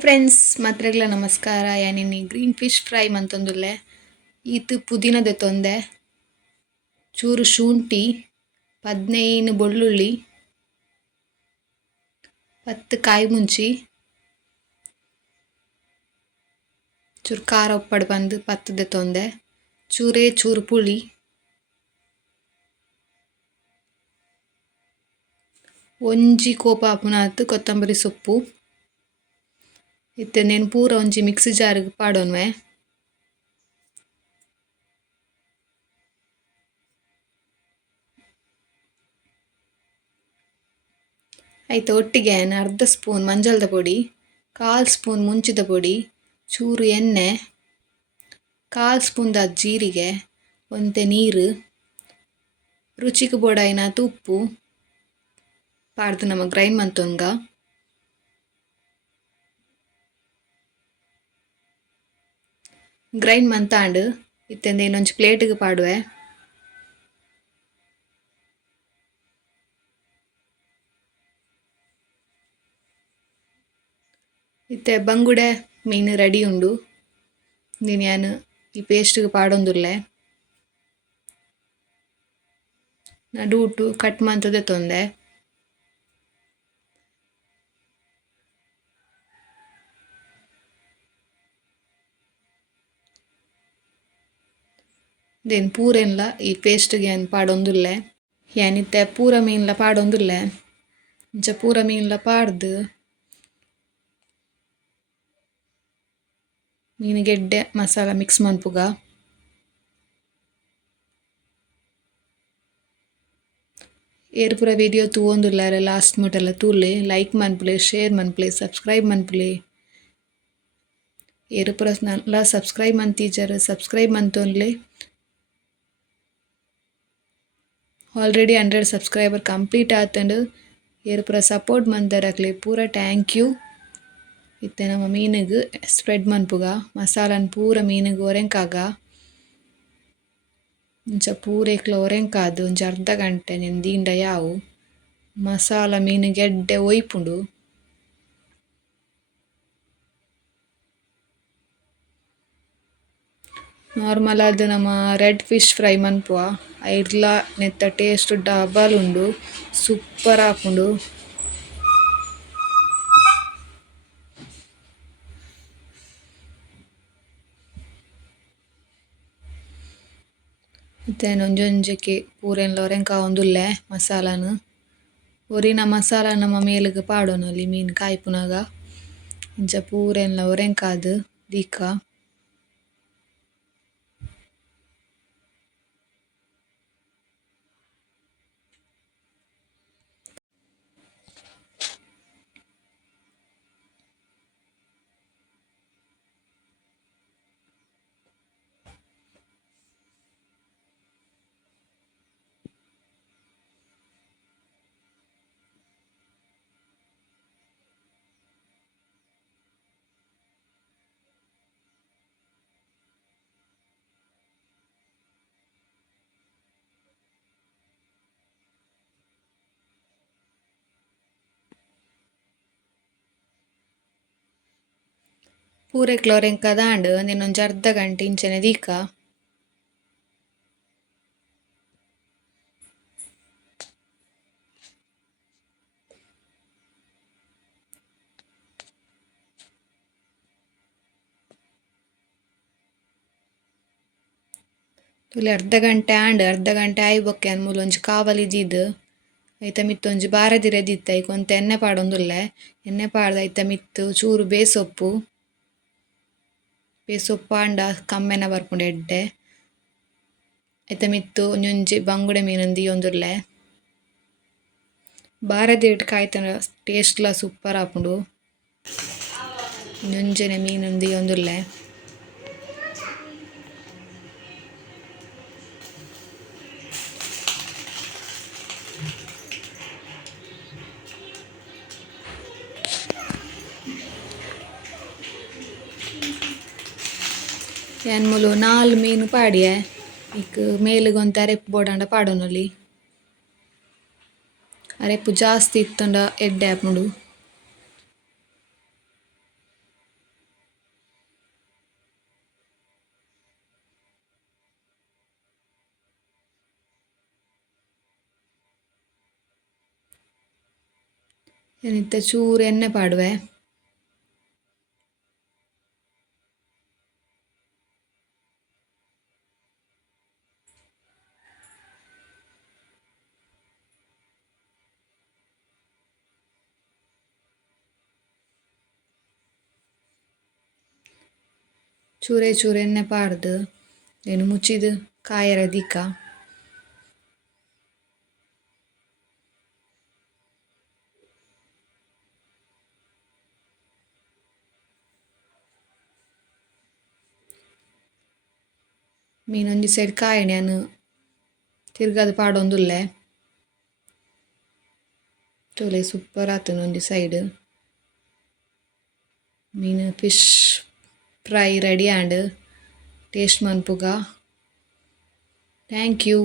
Friends ಮಾತ್ರೆಗಳ ನಮಸ್ಕಾರ. ಯಾನಿನಿ ಗ್ರೀನ್ ಫಿಶ್ ಫ್ರೈ ಮಂತೊಂದುಲ್ಲೆ. ಈತು ಪುದೀನದ ತೊಂದೆ. ಚೂರು ಶುಂಠಿ ಹದಿನೈದು ಬೆಳ್ಳುಳ್ಳಿ, ಪತ್ತು ಕಾಯಿ ಮುಂಚಿ ಚೂರು ಖಾರ ಒಪ್ಪಡ್ ಬಂದು ಪತ್ತದ ತೊಂದೆ. ಚೂರೇ ಚೂರು ಪುಳಿ. ಒಂಜಿ ಕೋಪ ಅಪುನಾತು ಕೊತ್ತಂಬರಿ ಸೊಪ್ಪು. ಇತ್ತೆಂದೇನು ಪೂರ ಒಂಜಿ ಮಿಕ್ಸಿ ಜಾರ್ಗ್ ಪಾಡೊನ್ವೆ ಐತ ಒಟ್ಟಿಗೆ ಅರ್ಧ ಸ್ಪೂನ್ ಮಂಜಲ್ದ ಪುಡಿ, ಕಾಲು ಸ್ಪೂನ್ ಮುಂಚಿದ ಪುಡಿ, ಚೂರು ಎಣ್ಣೆ, ಕಾಲು ಸ್ಪೂನ್ದ ಜೀರಿಗೆ, ಒಂತೆ ನೀರು, ರುಚಿಗೆ ಬೋಡಾಯಿನ ತುಪ್ಪು ಪಾಡ್ದು ನಮ ಗ್ರೈಂಡ್ ಮಂತೊನ್ಗ ಗ್ರೈಂಡ್ ಮಂತಾಂಡು. ಇತ್ತೆಂದು ಇನ್ನೊಂದು ಪ್ಲೇಟಿಗೆ ಪಾಡುವೆ. ಇತ್ತೆ ಬಂಗುಡೆ ಮೀನು ರೆಡಿ ಉಂಡು. ನೀನು ಯಾನ್ ಈ ಪೇಸ್ಟ್ಗ್ ಪಾಡೊಂದುಲ್ಲೆ ಉಟ್ಟು ಕಟ್ ಮಂತದೆ ದೆತೊಂದೆ ದೆನ್ ಪೂರೆನ್ಲ ಈ ಪೇಸ್ಟ್ಗೆ ಏನು ಪಾಡೊಂದುಲ್ಲೆ? ಏನಿತ್ತೆ? ಪೂರ ಮೀನ್ಲ ಪಾಡೊಂದುಲ್ಲೆ? ಇಂಚ ಪೂರ ಮೀನ್ಲ ಪಾಡ್ದ್. ಮೀನುಗೆಡ್ಡೆ ಮಸಾಲ ಮಿಕ್ಸ್ ಮನ್ಪುಗ ಏರ್ ಪೂರ ವಿಡಿಯೋ ತೂವೊಂದುಲ್ಲೆರ್ ಲಾಸ್ಟ್ ಮುಟ್ಟೆಲ ತೂಲೆ ಲೈಕ್ ಮನ್ಪುಲೆ ಶೇರ್ ಮನ್ಪುಲೆ ಸಬ್ಸ್ಕ್ರೈಬ್ ಮನ್ಪುಲೆ ಏರ್ ನಲ್ಲ ಸಬ್ಸ್ಕ್ರೈಬ್ ಮಂತಿಜರ್ ಸಬ್ಸ್ಕ್ರೈಬ್ ಮಂತೊನ್ಲೆ ಆಲ್ರೆಡಿ ಹಂಡ್ರೆಡ್ ಸಬ್ಸ್ಕ್ರೈಬರ್ ಕಂಪ್ಲೀಟ್ ಆತಂಡ್. ಏರ್ ಪೂರ ಸಪೋರ್ಟ್ ಮಂದರಕ್ಲೆ ಪೂರ ಟ್ಯಾಂಕ್ ಯು ಇತ್ತೆ ನಮ ಮೀನಿಗ್ ಸ್ಪ್ರೆಡ್ ಮನ್ಪುಗ, ಮಸಾಲನ್ ಪೂರ ಮೀನಿಗ್ ಒರೆಂಕಾಗ. ಇಂಚ ಪೂರೇಕ್ಲ ಒರೆಂಕಾದು, ಒಂಜಿ ಅರ್ಧ ಗಂಟೆ ನಿನ್ ದೀಂಡ ಯಾವು. ಮಸಾಲ ಮೀನಿಗ್ ಎಡ್ಡೆ ಒಯ್ಪುಂಡು. ನಾರ್ಮಲ್ ಆದ್ ನಮ ರೆಡ್ ಫಿಶ್ ಫ್ರೈ ಮನ್ಪುವ. ಐರ್ಲ ನೆತ್ತ ಟೇಸ್ಟ್ ಡಬಲ್ ಉಂಡು, ಸೂಪರ್ ಆಪುಂಡು ಇತ್ತೆನ್ ಪೂರೆನ್ ಪೂರೆನ್ಲ ಒಂದುಲ್ಲೆ ಮಸಾಲಾನ. ಒರಿನ ಮಸಾಲ ನಮ ಮೇಲುಗ್ ಪಾಡೊನೊಲಿ ಮೀನ್ ಕಾಯ್ಪುನಗ. ಇಂಚ ಪೂರೆನ್ಲ ಒರೆಂಕಾದ್ ದೀಕ. ಒರೆಂಕದಾಂಡ್ ಉಂದೆನ್ ಒಂಜಿ ಅರ್ಧ ಗಂಟೆ ಇಂಚನೆ ದೀಕ. ತುಲೆ ಅರ್ಧ ಗಂಟೆ ಆಂಡ್ ಅರ್ಧ ಗಂಟೆ ಆಯಿ ಬೊಕ್ಕ ಮೂಲು ಒಂಜಿ ಕಾವಲ್ ಇದ್ದಿದ್ ಐತ ಮಿತ್ತ್ ಒಂಜಿ ಐಕೊಂತ ಎಣ್ಣೆ ಪಾಡೊಂದುಲ್ಲೆ. ಎಣ್ಣೆ ಪಾಡ್ದ ಐತ ಮಿತ್ತ್ ಚೂರು ಬೇಸೊಪ್ಪು. ಬೇಸೊಪ್ಪು ಪಾಂಡ ಕಮ್ಮೆನ ಬರ್ಪುಂಡು ಎಡ್ಡೆ ಐತ ಮಿತ್ತು ಒಂಜೊಂಜಿ ಬಂಗುಡೆ ಮೀನ್ ಒಂದುರ್ಲೆ ಬಾರೆದಿರ್ಟ್ ಕಾಯ್ತಂಡ ಟೇಸ್ಟ್ಲ ಸೂಪರ್ ಆಪುಂಡು ಒಂಜೊಂಜೆನೆ ಮೀನಂದಿ ದೀಯೊಂದುಲ್ಲೆ ഞാൻ മുലു നാല് മീൻ പാടിയേ ഇക്ക് ಮೇಲಿಗೊಂತ ರೆಪ್ಪು ಬೋಡಾಂಡ ಪಾಡೋನಲ್ಲಿ ಅರೆಪ್ಪು ಜಾಸ್ತಿ ಇತ್ತೊಂಡ ಎಡ್ಡೆ ಆಪುಂಡು ಏನಿತ್ತ ಚೂರು ಎಣ್ಣೆ ಪಾಡುವೆ? ಚೂರೇ ಚೂರು ಎಣ್ಣೆ ಪಾಡ್ದು ಏನು ಮುಚ್ಚಿದು ಕಾಯರ ದಿಕ್ಕ ಮೀನೊಂಜಿ ಸೈಡ್ ಕಾಯಣೆನು ತಿರ್ಗದು ಪಾಡೊಂದುಲ್ಲೆ ತೂಲೆ ಸೂಪರ್ ಆತುಂಡು ಒಂಜಿ ಸೈಡ್ ಮೀನು fish fry ready and taste ಮನ್ಪುಗ thank you